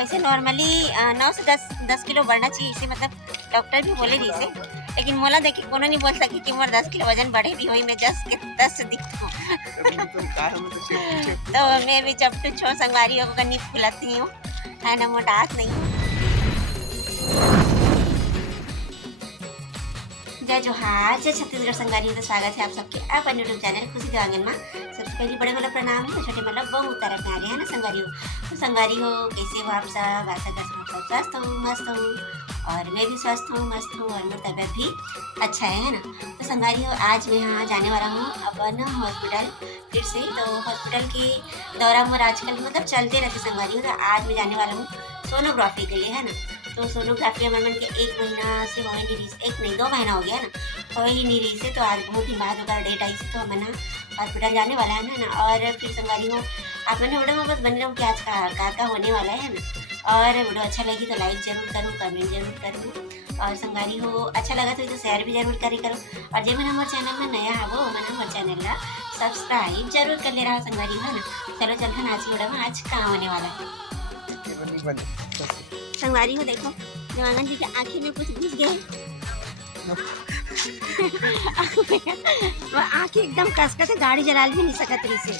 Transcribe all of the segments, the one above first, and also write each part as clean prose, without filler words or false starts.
वैसे नॉर्मली 9 से 10 किलो बढ़ना चाहिए इसे, मतलब डॉक्टर भी बोले इसे, लेकिन मोला देखी कोनो नहीं बोल सकी कि मोर 10 किलो वजन बढ़े भी हुई, मैं 10 दिखती हूँ। तो मैं भी जब टू छो संगवारी को कन्नी फुलाती हूँ, है ना, मोटास नहीं हूँ। जय जोहार, जय छत्तीसगढ़ संगवारी। तो स्वागत है आप सबके अपन यूट्यूब चैनल खुशी देवांगन में। सबसे पहले बड़े वाला प्रणाम है, तो छोटे मतलब बहुत तरह प्यारे है ना संगवारी हो। तो संगवारी हो, कैसे हो आप सब? आशा करते हो सब स्वस्थ हो, मस्त हो, और मैं भी स्वस्थ हूँ, मस्त हूँ, और मेरी तबीयत भी अच्छा है ना। तो संगवारी हो, आज मैं यहाँ जाने वाला हूँ अपन हॉस्पिटल फिर से। तो हॉस्पिटल के दौरा में आजकल मतलब चलते रहते संगवारी हो। तो आज मैं जाने वाला हूँ सोनोग्राफी के लिए, है ना। तो सोनोग्राफी हमारे मन के 1 महीना से होए नहीं रही, 1 नहीं 2 महीना हो गया ना, होए ही नहीं रही से। तो आज बहुत ही बाद होकर डेट आई से, तो हम ना हॉस्पिटल जाने वाला है ना। और फिर संगवारी हो, आप मैंने वीडियो में बस बन रहा हूँ कि आज का होने वाला है ना। और वीडियो अच्छा लगी तो लाइक जरूर करूँ, कमेंट जरूर करूँ, और संगवारी हो अच्छा लगा तो शेयर भी जरूर करी करो। और जब मैंने हमारे चैनल में नया है वो मैंने हमारे चैनल का सब्सक्राइब जरूर कर ले रहा है संगवारी, है ना। चलो चलते हैं आज की वीडियो में, आज कहाँ होने वाला है संगवारी हो। देखो देवांगन जी के आँखें में कुछ घुस गए, वो आँखें एकदम कसकस गाड़ी चला भी नहीं सकत रही से।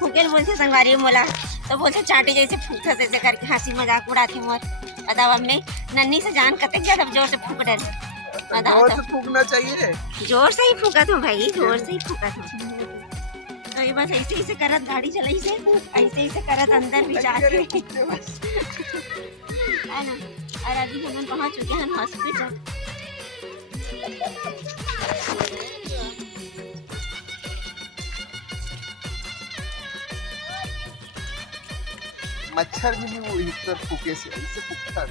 फूकेल बोलते संगवारी मोला, तो बोलते चाटे जैसे फूकता से करके हंसी मजाक उड़ाती मोर। बताओ अब मैं नन्ही से जान कतक ज्यादा जोर से फूक डर, बताओ तो फूकना चाहिए, जोर से ही फूका था भाई, जोर से ही फूका था। तो ये बस ऐसे ऐसे करत गाड़ी चलाई से, ऐसे ऐसे करत अंदर भी जाके, है ना। और अभी हम पहुंच चुके हैं हॉस्पिटल। मच्छर भी नहीं वो इधर फूके से ऐसे फूकता है।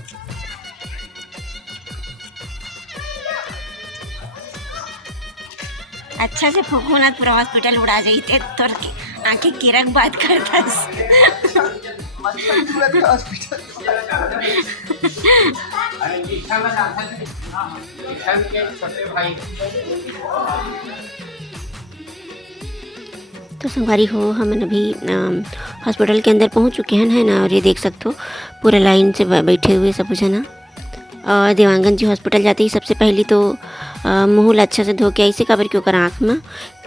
अच्छा से फूकू ना पूरा हॉस्पिटल उड़ा जाते, तोर आंखें किरक बात करता तो संगवारी हो, हम अभी हॉस्पिटल के अंदर पहुंच चुके हैं, है ना। और ये देख सकते हो पूरा लाइन से बैठे हुए सब कुछ, है ना। और देवांगन जी हॉस्पिटल जाते ही सबसे पहले तो मुँह अच्छा से धो के ऐसे काबर क्यों कर आँख में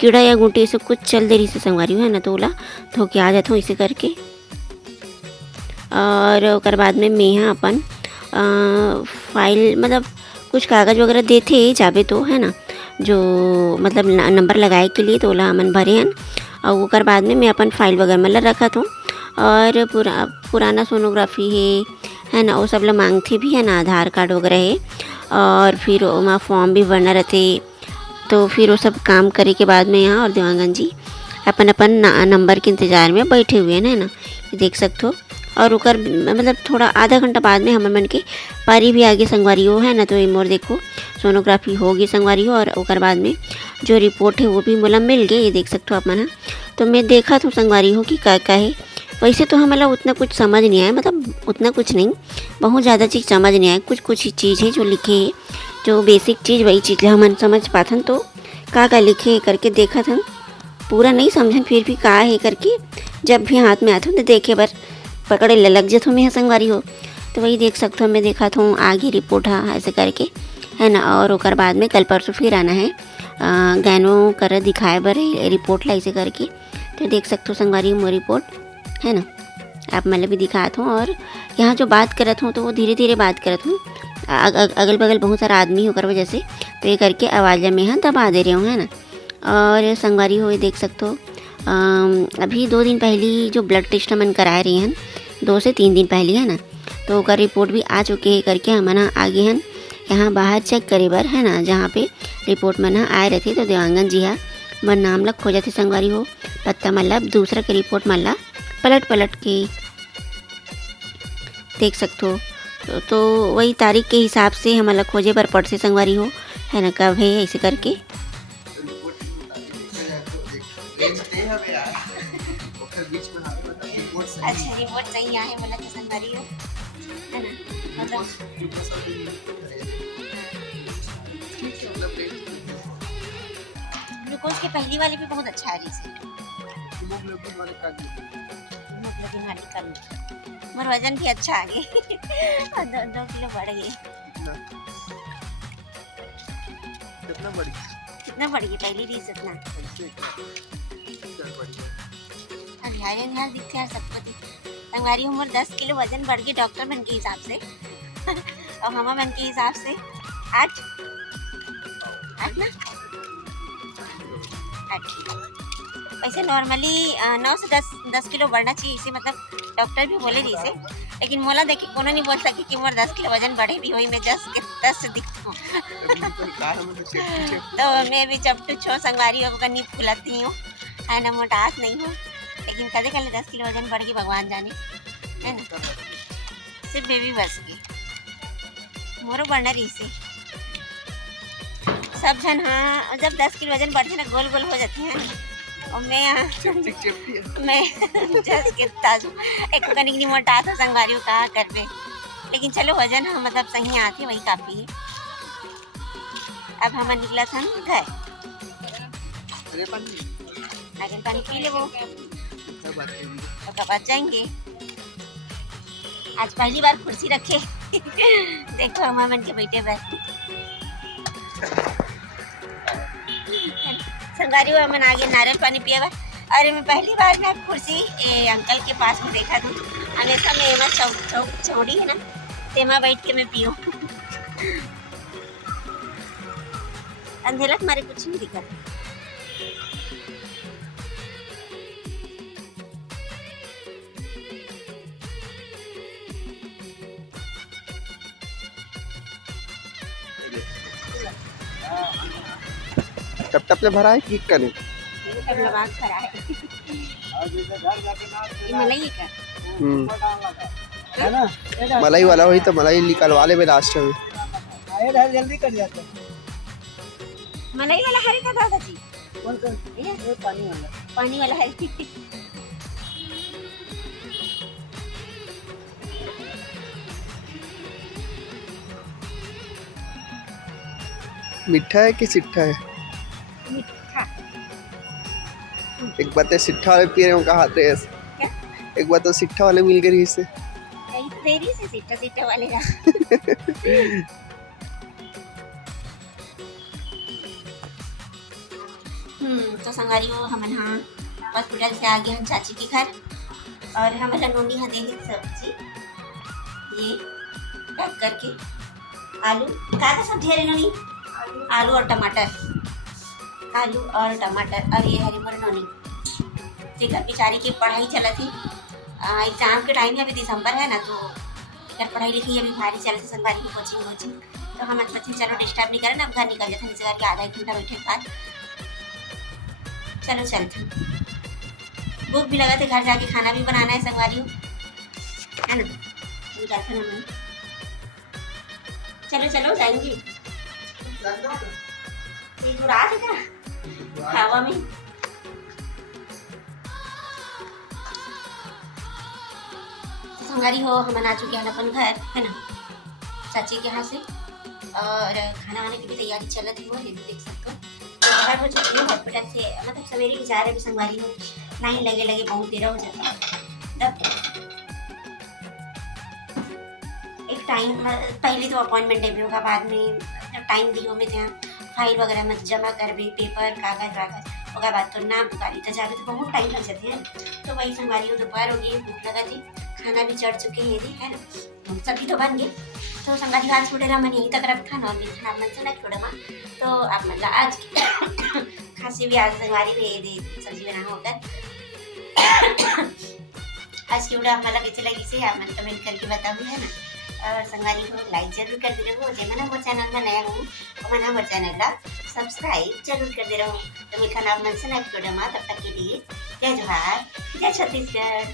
कीड़ा या गुंटे सब कुछ चल दे रही से संगवारी है ना। तो ओला धो के आ जाता हूँ इसे करके। और उसके बाद में मैं यहाँ अपन फाइल मतलब कुछ कागज़ वगैरह देते जाबे तो, है ना, जो मतलब नंबर लगाए के लिए, तो ओला हमन भरे हैं। और उसके बाद में मैं अपन फाइल वगैरह मतलब रखा था। और पुराना सोनोग्राफी है ना, वो सब लोग मांगते भी है ना, आधार कार्ड वगैरह है। और फिर वहाँ फॉर्म भी भरना रहते। तो फिर वो सब काम करे के बाद में यहाँ और देवांगन जी अपन अपन नंबर के इंतज़ार में बैठे हुए हैं, ना, देख सकते हो। और उकर मतलब थोड़ा आधा घंटा बाद में हमारे मन के पारी भी आगे संगवारी हो, है ना। तो ये मोर देखो सोनोग्राफी होगी संगवारी हो, और उकर बाद में जो रिपोर्ट है वो भी मोला मिल गई, ये देख सकते हो आप मन। तो मैं देखा था संगवारी हो कि क्या क्या है। वैसे तो हमें उतना कुछ समझ नहीं आया, मतलब उतना कुछ नहीं, बहुत ज़्यादा चीज़ समझ नहीं आया। कुछ कुछ चीज़ है जो लिखे है, जो बेसिक चीज़ वही चीज़ हम समझ पाथन। तो का लिखे करके देखा था, पूरा नहीं समझन, फिर भी का है करके जब भी हाथ में आता हूँ तो देखे बार पकड़े लग जाता हूँ मैं संगवारी हो। तो वही देख सकते हो, मैं देखा था आगे रिपोर्ट हाँ ऐसे करके, है ना। और उसके बाद में कल परसों फिर आना है गैनो कर दिखाए बर रिपोर्ट ला ऐसे करके। तो देख सकते हो संगवारी हो मोर रिपोर्ट, है ना। आप मतलब भी दिखाता हूँ। और यहाँ जो बात करत हूँ तो वो धीरे धीरे बात करत हूँ, अगल बगल बहुत सारा आदमी होकर वजह से, तो ये करके आवाज़ में यहाँ दबा दे रहे हूँ, है ना। और संगवारी हो, ये देख सकते हो अभी 2 दिन पहले जो ब्लड टेस्ट हम कराए रही हैं, 2 से 3 दिन पहले, है ना। तो उसका रिपोर्ट भी आ चुके है करके हम ना आगे हैं यहाँ बाहर चेक करे बर, है ना, जहाँ पे रिपोर्ट में ना आए रहते। तो देवांगन जी हाँ मन नाम लग खोजा थे संगवारी हो, पत्ता मतलब दूसरा के रिपोर्ट मतलब पलट के देख सकते हो। तो वही तारीख के हिसाब से हम अलग खोजे पर पड़ से संगवारी हो, है ना, कब है ऐसे करके। अच्छा रिपोर्ट सही आए बोला तो संगवारी हो, है ना, मतलब ग्लूकोज के पहली वाली भी बहुत अच्छा आ रही है, हीमोग्लोबिन वाली कम मोर वजन भी अच्छा आ गए और 2 किलो बढ़ गए। कितना कितना बढ़ गया? कितना बढ़ गए पहली रीस इतना। ऐसे चल बढ़ गया। ध्यान दिखते यार सबको हमारी उम्र 10 किलो वजन बढ़ गई डॉक्टर बन के हिसाब से और मामा बन के हिसाब से 8 8 ना 8 किलो। वैसे नॉर्मली 9 से 10 किलो बढ़ना चाहिए इसे, मतलब डॉक्टर भी बोले रही से, लेकिन मोला देखी कोनो नहीं बोल सके कि मोर 10 किलो वजन बढ़े भी हुई मैं 10 से दिखती हूँ तो मैं भी जब तो छो संगवारी होकर नींद फुलाती हूँ है ना, मोटास नहीं हूँ, लेकिन कदे कल 10 किलो वजन बढ़ गई भगवान जाने, है ना। सिर्फ बेबी बस की मोरो बढ़ना रही से सब जन। हाँ जब 10 किलो वजन बढ़ते ना गोल गोल हो जाते हैं और मैं जस के ताजू एक कनिक नहीं मोटा था संगवारी कहा कर दे, लेकिन चलो वजन हम मतलब सही आती वही काफ़ी है। अब हम निकला था घर, अगर पानी पी ले वो तो कब आ जाएंगे। आज पहली बार कुर्सी रखे देखो हम मन के बैठे बैठ संगारी हुआ मन आगे नारियल पानी पिया बा। अरे मैं पहली बार ना कुर्सी अंकल के पास में देखा था, हमेशा मैं एमा चौड़ी है ना तेमा बैठ के मैं पीऊँ अंधेरा तुम्हारे कुछ नहीं दिखा। टप टप ले भरा है कि कने सब लगा खड़ा है ये मलाई का है ना, मलाई वाला वही तो मलाई निकलवा ले लास्ट में जल्दी कर जाते मलाई वाला हरे का दादा जी कौन कौन ये पानी वाला हरे मीठा है कि सिट्ठा है? मीठा। एक बात है सिट्ठा वाले पी रहे हो कहा थे, एक बात तो सिट्ठा वाले मिल गई इससे देरी से सिट्ठा वाले का तो संगारी हो हम हाँ हॉस्पिटल से आ गए हम चाची के घर और हमारा नोनी हाँ देगी सब्जी ये पैक करके आलू का सब्जी है रे नोनी आलू और टमाटर और ये हरी नोनी जेकर बेचारी की पढ़ाई चला थी एग्जाम के टाइम अभी दिसंबर है ना, तो अगर पढ़ाई लिखाई अभी भारी चले थी संगवारी की कोचिंग तो हम बच्चे चलो डिस्टर्ब नहीं करें ना, अब घर निकल जाते नीचे करके आधा 1 घंटा बैठे के बाद चलो चलते। भूख भी लगा थे, घर जाके खाना भी बनाना है संगवारी है ना, निकलते ना चलो चलो जाएंगे तो रात है क्या हवा में संगारी हो हम आ चुके हैं अपन घर है ना चाची के यहाँ से, और खाना वाने की भी तैयारी चल रही हो देख सकते हो। तो घर हो चुकी हूँ हॉस्पिटल से, मतलब सवेरे की जा रहे भी संगवारी हो, लाइन लगे बहुत देर हो जाता है। तब एक टाइम पहले तो अपॉइंटमेंट ले होगा, बाद में टाइम दियो में थे फाइल वगैरह में जमा करबे पेपर कागज वागज, उसके बाद तो ना बुकारी तो जाके तो बहुत टाइम लग जाते हैं। तो वही संगवारी हो दोपहर हो गई, भूख लगा थी, खाना भी चढ़ चुके हैं है ना, सब्जी तो बन गए। तो संगवारी आज छोड़ेगा मन यहीं तक रखा ना, और खाना मन से ना छोड़ा माँ, तो आप मतलब आज खांसी भी आज संगवारी भी सब्जी बना होकर आज की वीडियो आप मतलब कैसे लगी से आप मन कमेंट करके बताओगे है ना, और संगवारी को लाइक जरूर कर दे रहो, जो मैंने वो चैनल में नया हूँ तो मैंने वो चैनल का सब्सक्राइब जरूर कर दे रहा हूँ। तो मिलकर आप मन से नेक्स्ट वीडियो में, तब तक के लिए जय जोहार जय छत्तीसगढ़।